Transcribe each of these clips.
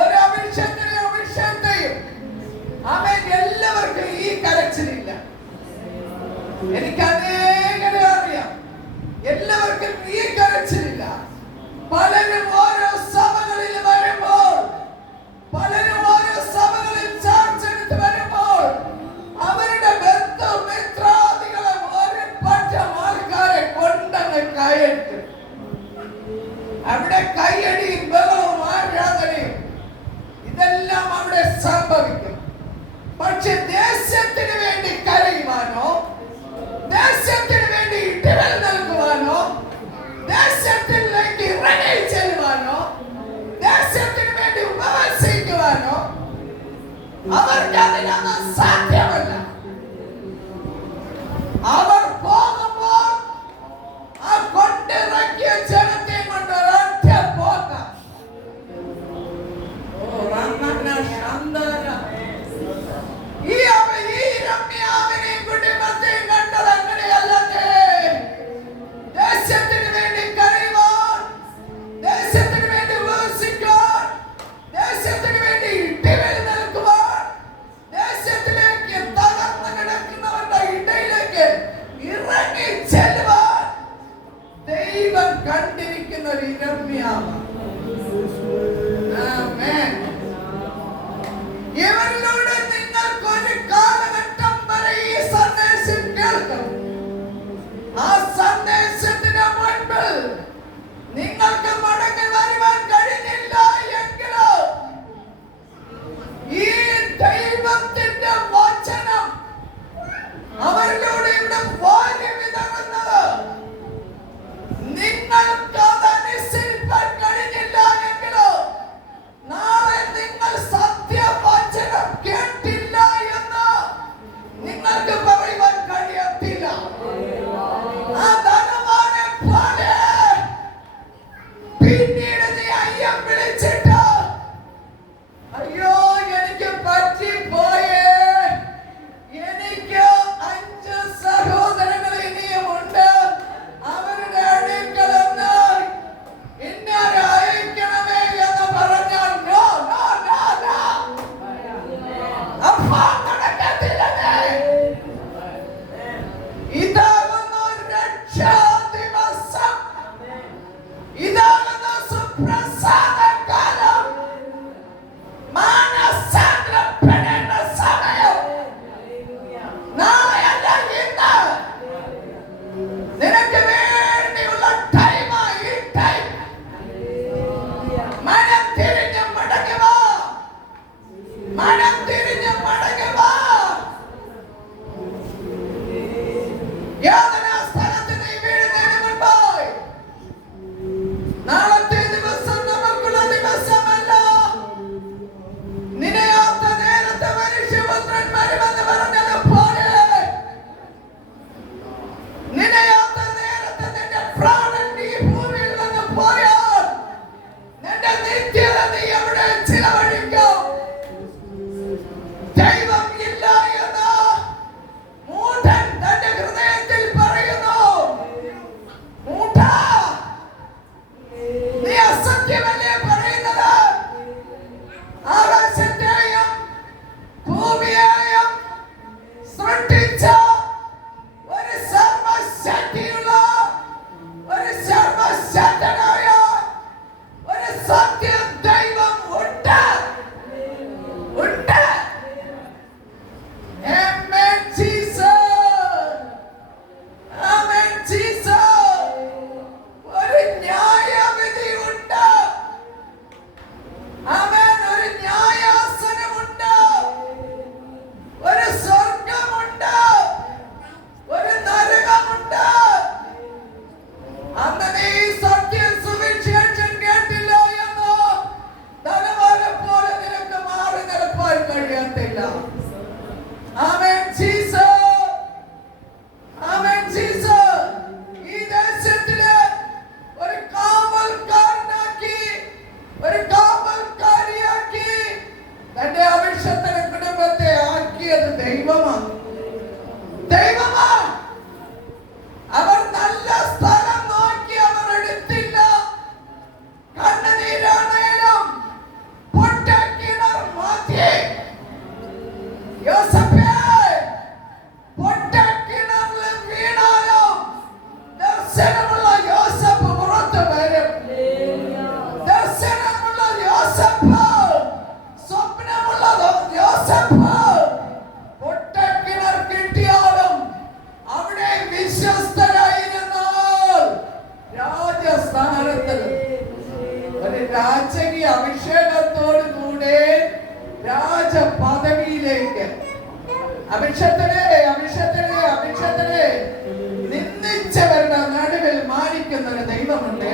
ഒരു അഭിഷേകത്തെയും ആമേൻ എല്ലാവർക്കും ഈ കരച്ചിലില്ല. എനിക്ക് അനേകരെ അറിയാം, എല്ലാവർക്കും ഈ കരച്ചിലില്ല. പലരും ഓരോ സഭകളിൽ വരുമ്പോൾ, പലരും ഓരോ സഭകളിൽ ചർച്ച എടുത്ത് വരുമ്പോൾ അവരുടെ ബന്ധുമിത്രാദികളെ ഒരു പറ്റം ആൾക്കാരെ കൊണ്ടങ്ങ് കയറ്റും. അവിടെ കയ്യടിയും ബലവും ആരാധനയും ഇതെല്ലാം അവിടെ സംഭവിക്കും. പക്ഷെ ദേശത്തിന് വേണ്ടി കരയുവാനോ, ദേശത്തിന് വേണ്ടി ഇടപെടൽ നൽകുവാനോ, ദേശത്തിലേക്ക് ഇറങ്ങി ചെല്ലുവാനോ, ദേശത്തിന് വേണ്ടി ഉപവസിക്കുവാനോ അവർക്ക് അതിനൊന്നും സാധ്യമല്ല. അവർ പോകുമ്പോൾ ആ കൊണ്ടിറക്കിയ ജനത്തെ കൊണ്ട് ഒരൊറ്റ പോക്ക. ഈ രമ്യാവിനെയും കുടുംബത്തെയും കണ്ടത് അങ്ങനെയല്ലേ. ദേശത്തിന് വേണ്ടി കരയുവാൻ, ദേശത്തിന് വേണ്ടി ഉപവസിക്കാൻ, ദേശത്തിന് വേണ്ടി ഇടവേള നൽകുവാൻ, ദേശത്തിലേക്ക് തകർന്നു കിടക്കുന്നവരുടെ ഇടയിലേക്ക് ഇറങ്ങി ചെല്ലുവാൻ ദൈവം കണ്ടിരിക്കുന്ന ഒരു രമ്യാവ്. ആമേൻ. ഇവരിലൂടെ നിങ്ങൾക്ക് ഒരു കാലഘട്ടം വരെ ഈ സന്ദേശം കേൾക്കും. ആ സന്ദേശത്തിന് മുൻപിൽ നിങ്ങൾക്ക് മടങ്ങി വരുവാൻ കഴിഞ്ഞില്ല എങ്കിലോ ഈ ദൈവത്തിന്റെ വചനം അവരിലൂടെ ഇവിടെ വാരി വിതറുന്നത് നിങ്ങൾക്ക് അതനുസരിക്കാൻ കഴിഞ്ഞില്ല എങ്കിലോ നാളെ നിങ്ങൾ സത്യവചനം കേട്ടില്ല എന്ന് നിങ്ങൾക്ക് പറയുവാൻ കഴിയത്തില്ല. ആ ധനവാനെ പോലെ പിന്നീട് നീ അയ്യം വിളിച്ചിട്ട് അയ്യോ എനിക്ക് പറ്റിപ്പോയേ, എനിക്ക് 5 സഹോദരങ്ങൾ ഇനിയുമുണ്ട്, അവരുടെ അടുക്കൽ ഒന്ന് എന്നെ അയക്കണമേ എന്ന് പറഞ്ഞാൽ നോ നോ നോ നോ, അപ്പോ നടക്കത്തില്ലേ. ഇതാകുന്നു രക്ഷാ ദിവസം, ഇതാകുന്നു സുപ്രസാദ കാലം, മാനസാന്തരപ്പെടേണ്ട സമയം. നാളെയല്ല ഇന്ന്. നിനക്ക് വേണ്ടിയുള്ള ടൈമായി ടൈം. മനം തിരിഞ്ഞ് മടങ്ങി വാ, മനം തിരിഞ്ഞ് മടങ്ങി വാ. യാതനാ സ്ഥലത്ത് നീ വീഴുന്നതിന് മുൻപായി നാളത്തെ ദിവസം നമുക്കുള്ള ദിവസമല്ല. നിനയാത്ത നേരത്തെ മനുഷ്യപുത്രൻ വരുമെന്ന് പറഞ്ഞതുപോലെ നിനയാത്ത നേരത്തെ നിന്റെ പ്രാണൻ ഈ ഭൂമിയിൽ നിന്ന് പോയാൽ നിന്റെ നിത്യത നീ എവിടെ ചിലവഴിക്കും? ദൈവം ഇല്ല എന്ന് മൂഢൻ തന്റെ ഹൃദയത്തിൽ പറയുന്നു. മൂഢാ, നീ അസത്യമല്ലേ പറയുന്നത്? ആകാശത്തെയും ഭൂമിയെയും സൃഷ്ടിച്ച ഒരു സർവശക്തിയുള്ള, ഒരു സർവശക്തനായ ഒരു സത്യ ദൈവം ഉണ്ട്, ഉണ്ട്. Amen, Jesus. Amen, Jesus. ഒരു ന്യായവിധി ഉണ്ട്. യോസേഫ് സ്വപ്നമുള്ളത് യോസേഫ് പൊട്ടക്കിണർ കിട്ടിയാലും അവിടെ വിശ്വസ്തരായിരുന്നാൽ രാജസ്ഥാനത്തിൽ ഒരു രാജകീയ അഭിഷേകത്തോടു കൂടെ രാജ പദവിയിലേക്ക് അഭിഷേകത്തിനെ നിന്ദിച്ചവരുടെ നടുവിൽ മാനിക്കുന്ന ഒരു ദൈവമുണ്ട്.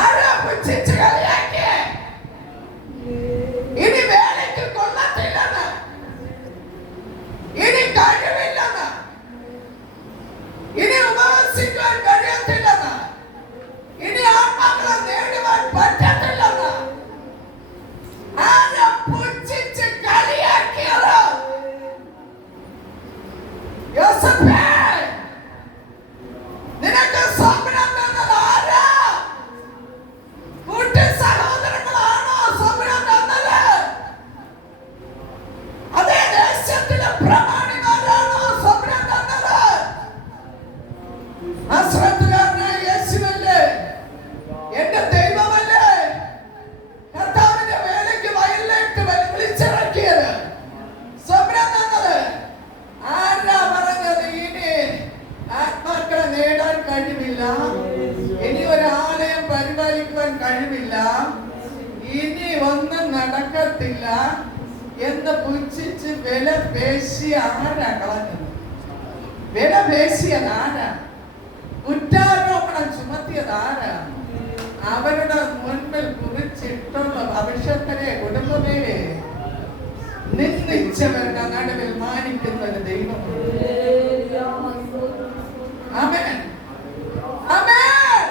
ആരാ പുച്ഛിച്ച് കളിയാക്കിയേ? ഇനി വേലയ്ക്ക് കൊള്ളത്തില്ലെന്ന്, ഇനി കഴിവില്ലെന്ന്, ഇനി ഉപവസിക്കാൻ കഴിയത്തില്ലെന്ന്, ഇനി ആത്മാക്കളെ നേടുവാൻ പറ്റത്തില്ലെന്ന് ആരാ പുച്ഛിച്ച് കളിയാക്കിയത്? യോസേഫേ, നിനക്ക് സ്വപ്നം തന്നത് ആരാ? കൂട്ടി സഹോദരങ്ങളാണോ സ്വപ്നം തന്നത്? അതേ ദേശത്തിലെ പ്രമാണിമാരാണോ സ്വപ്നം തന്നത്? നസ്രത്തുകാരനായ യേശുവല്ലേ എന്റെ ദൈവമല്ലേ കർത്താവിന്റെ വേലയ്ക്ക് വയലിലേക്ക് വിളിച്ചിറക്കിയത്? സ്വപ്നം തന്നത് ആരാ പറഞ്ഞത്? ഇനി ആത്മാക്കളെ നേടാൻ കഴിവില്ല, ഇനി ഒരു ആലയം പരിപാലിക്കുവാൻ കഴിവില്ല, ഇനി ഒന്നും നടക്കത്തില്ല എന്ന് പുച്ഛിച്ച് വില പേശിയ ആരാ കളഞ്ഞത്? വില പേശിയത് ആരാ? കുറ്റാരോപണം ചുമത്തിയത് ആരാ? അവരുടെ മുൻപിൽ കുറിച്ചിട്ടുള്ള അഭിഷേകത്തിലെ കുടുംബമേ നിന്ദിച്ചവരുടെ നടുവിൽ മാനിക്കുന്ന ഒരു ദൈവം. ആമേൻ, ആമേൻ.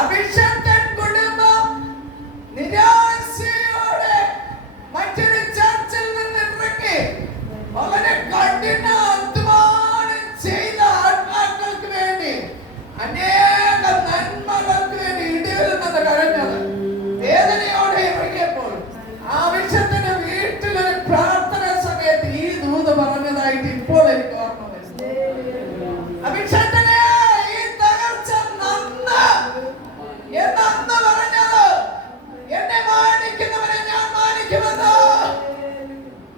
അഭിഷേകൻ കുടുംബം നിരാശയോടെ മറ്റൊരു ചർച്ചിൽ നിന്ന് ഇറങ്ങി വളരെ കഠിന അധ്വാനം ചെയ്ത ആത്മാക്കൾക്ക് വേണ്ടി അനേക നന്മകൾക്ക് വേണ്ടി ഇടയിരുന്നത് കഴിഞ്ഞത് വേദനയോടെ ഇറങ്ങിയപ്പോൾ ആവശ്യത്തിന് വീട്ടിലൊരു പ്രാർത്ഥന സമയത്ത് ഈ ദൂത് പറഞ്ഞതായിട്ട് ഇപ്പോൾ എനിക്ക് ഓർമ്മ വരുന്നു. അഭിഷേകനെ ഈ തകർച്ച നന്ന് എന്നന്ന് പറഞ്ഞത് എന്നെ മാനിക്കുന്നവനെ ഞാൻ മാനിക്കുമെന്ന്,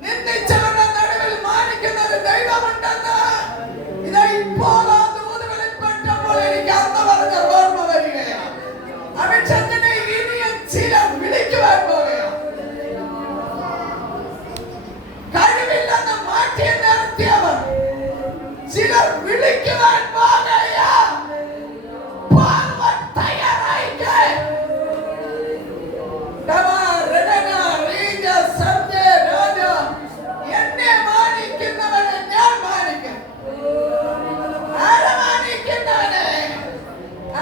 നിന്ദിച്ചവരുടെ നടുവിൽ മാനിക്കുന്ന ഒരു ദൈവമുണ്ടെന്ന് ഇതാ ഇപ്പോൾ ആ ദൂത് വെളിപ്പെട്ടപ്പോൾ എനിക്ക് അന്ന് പറഞ്ഞ ഓർമ്മ വരികയാണ്. അഭിഷേകനെ ഇനിയും ചിലർ വിളിക്കുവാൻ പോകുകയാണ്. കഴിവില്ലെന്ന് മാറ്റി നിർത്തിയവർ ചിലർ വിളിക്കുവാൻ പോകുകയാണ്. തയ്യാറായിക്കേ. എന്നെ മാനിക്കുന്നവനെ ഞാൻ മാനിക്കും. ആരെ മാനിക്കുന്നവനെ?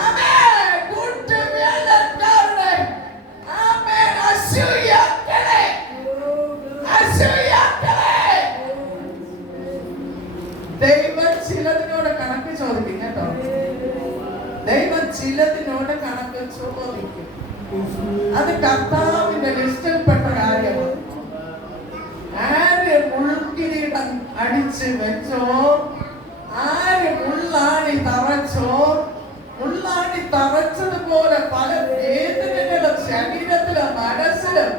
ആമേൻ. കൂട്ടുവേലക്കാരുടെ ആമേൻ അസൂയാക്കളെ, അസൂയാക്കളെ. ദൈവം ചിലതിനോട് കണക്ക് ചോദിക്കും കേട്ടോ. ദൈവം ചിലതിനോട് കണക്ക് ചോദിക്കും. അത് കർത്താവിന്റെ ലിസ്റ്റിൽപ്പെട്ട കാര്യമാണ്. ആര് മുൾക്കിരീടം അടിച്ച് വെച്ചോ, ആര് മുള്ളാണി തറച്ചോ, മുള്ളാണി തറച്ചതുപോലെ പല വേദനകളും ശരീരത്തിലും മനസ്സിലും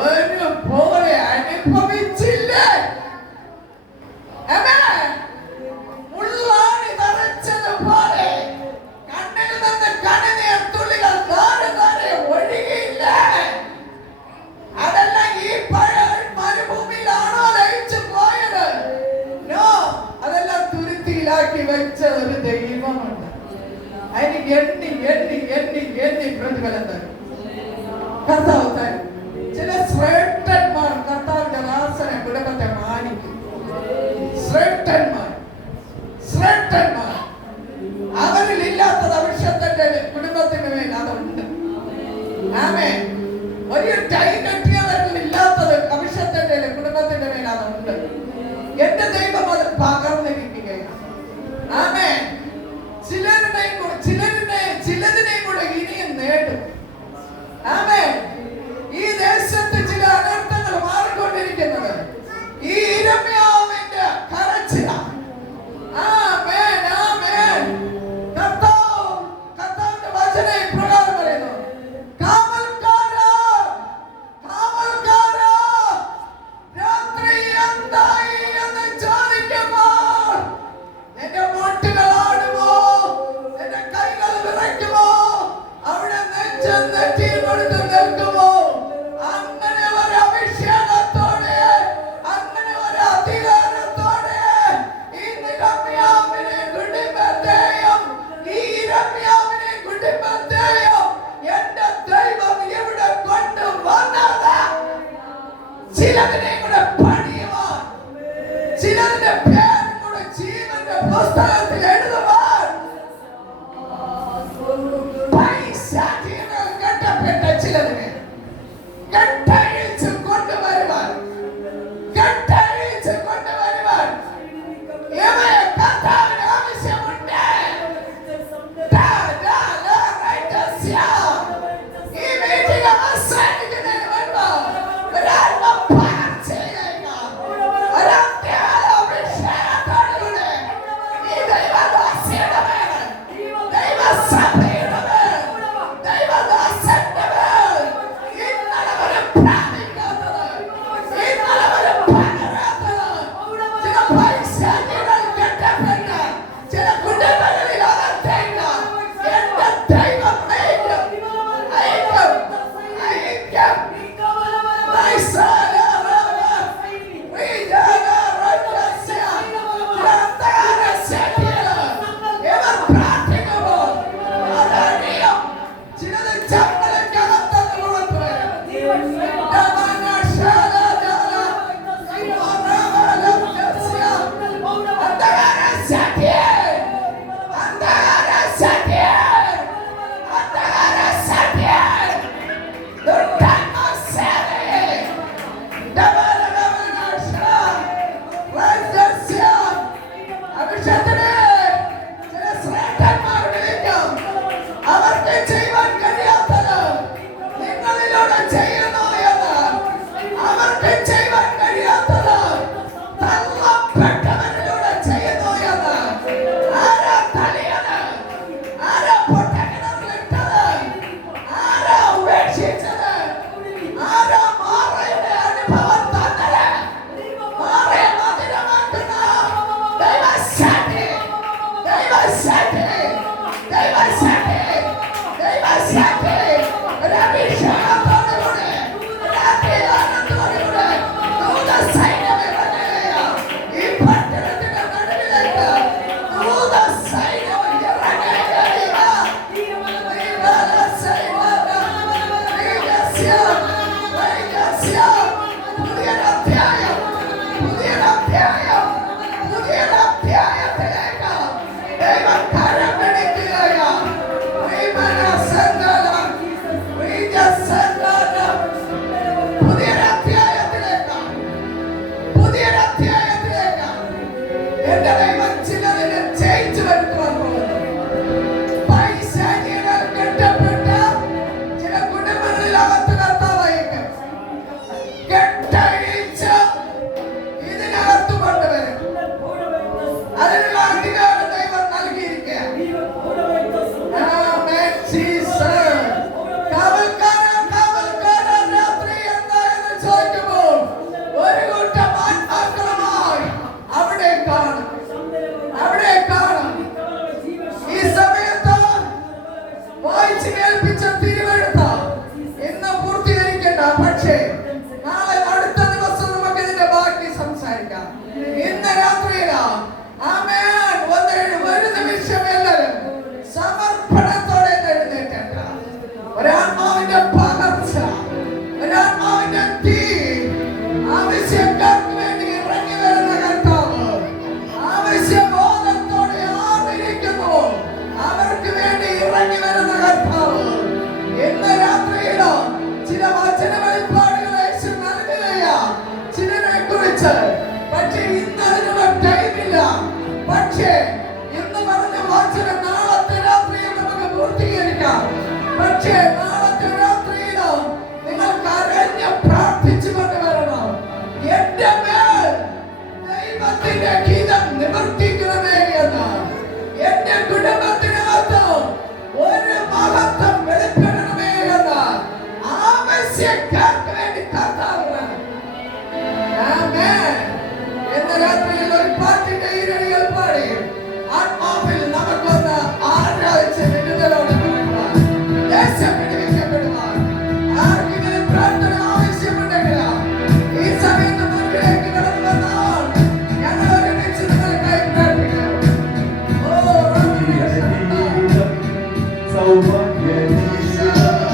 ഒരുപോലെ അനുഭവിച്ചില്ലേ? മുള്ളാണി തറച്ചതുപോലെ കണ്ണിൽ നിന്ന് കണ്ണുനീർ തുള്ളികൾ ഒഴുകിയില്ലേ? അതെല്ലാം ഈ പഴയ മരുഭൂമിയിലാണോ ലയിച്ചു പോയത്? നോ, അതെല്ലാം തുരുത്തിയിലാക്കി വെച്ച ഒരു ദൈവമുണ്ട്. അതിന് എണ്ണി എണ്ണി എണ്ണി എണ്ണി പ്രതിഫലം തരും കർത്താവ് തരും. ചില ശ്രേഷ്ഠന്മാർ കർത്താവിന്റെ ദാസന കുടുംബത്തെ മാനിക്കും. ശ്രേഷ്ഠന്മാർ, ശ്രേഷ്ഠന്മാർ. അവരിൽ ഇല്ലാത്തത് അഭിഷേകത്തിന്റെ കുടുംബത്തിന് മേൽ അതുണ്ട്. ആമേൻ. ഒരു ടൈ കെട്ടിയവരിൽ ഇല്ലാത്തത് അഭിഷേകത്തിന്റെ കുടുംബത്തിന്റെ മേൽ അതുണ്ട്. എന്റെ ദൈവം അത് പകർന്നിരിക്കുകയാണ്. ആമേൻ. ചിലതിനെയും കൂടെ ഇനിയും നേടും. ആമേൻ. ഈ ദേശത്ത് ചില അനർത്ഥങ്ങൾ മാറിക്കൊണ്ടിരിക്കുന്നത് ഈ ഇരമ്യാവിന്റെ കരച്ചിലാണ്. ആമേൻ, ആമേൻ. കർത്താവിന്റെ വചനം കരം പിടിക്കുകയാ. പുതിയൊരധ്യായത്തിലേക്ക് എന്റെ ദൈവം ചിലതിനെ ചേഞ്ച് വരുത്തുവാൻ പോകുന്നു. പൈശാചികൾ കെട്ടപ്പെട്ട ചില കുടുംബങ്ങളിൽ അകത്ത് കർത്താവായിരിക്കും കെട്ടഴിച്ച് ഇതിനകത്ത് കൊണ്ടുവരും. അതിനുള്ള അധികാരം ദൈവം നൽകിയിരിക്കുകയാണ്. രാത്രി എന്തായെന്ന് ചോദിക്കുമ്പോൾ ഒരു കൂട്ടം ആത്മാക്കളുമായി അവിടെ കാണും. ഈ സമയത്ത് വായിച്ചു കേൾപ്പിച്ച തിരുവെഴുത്ത ഇന്ന് പൂർത്തീകരിക്കണ്ട. പക്ഷേ നാളെ അടുത്ത ദിവസം നമുക്ക് ഇതിന്റെ ബാക്കി സംസാരിക്കാം. ഇന്ന് രാത്രിയിലാ ആമേൻ ഒരു നിമിഷം എല്ലാവരും സമർപ്പണത്തോടെ എഴുന്നേറ്റ ഒരാത്മാവിന്റെ പകർച്ച, ഒരാത്മാവിന്റെ തീ ആവശ്യക്കാർക്ക് വേണ്ടി ഇറങ്ങി വരുന്ന കർത്താവ് ആവശ്യബോധത്തോടെ ആയിരിക്കുന്നു. അവർക്ക് വേണ്ടി ഇറങ്ങി വരുന്ന കർത്താവ് ഇന്ന് രാത്രിയിലോ ചില വചന വെളിപ്പാടുകൾ യേശു നൽകുകയാ ചിലരെ കുറിച്ച്. പക്ഷേ ഇന്ന് അതിനുള്ള ടൈമില്ല. പക്ഷേ ഇന്ന് പറഞ്ഞ വാചനം നാളത്തെ രാത്രിയിൽ നമുക്ക് പൂർത്തീകരിക്കാം. പക്ഷേ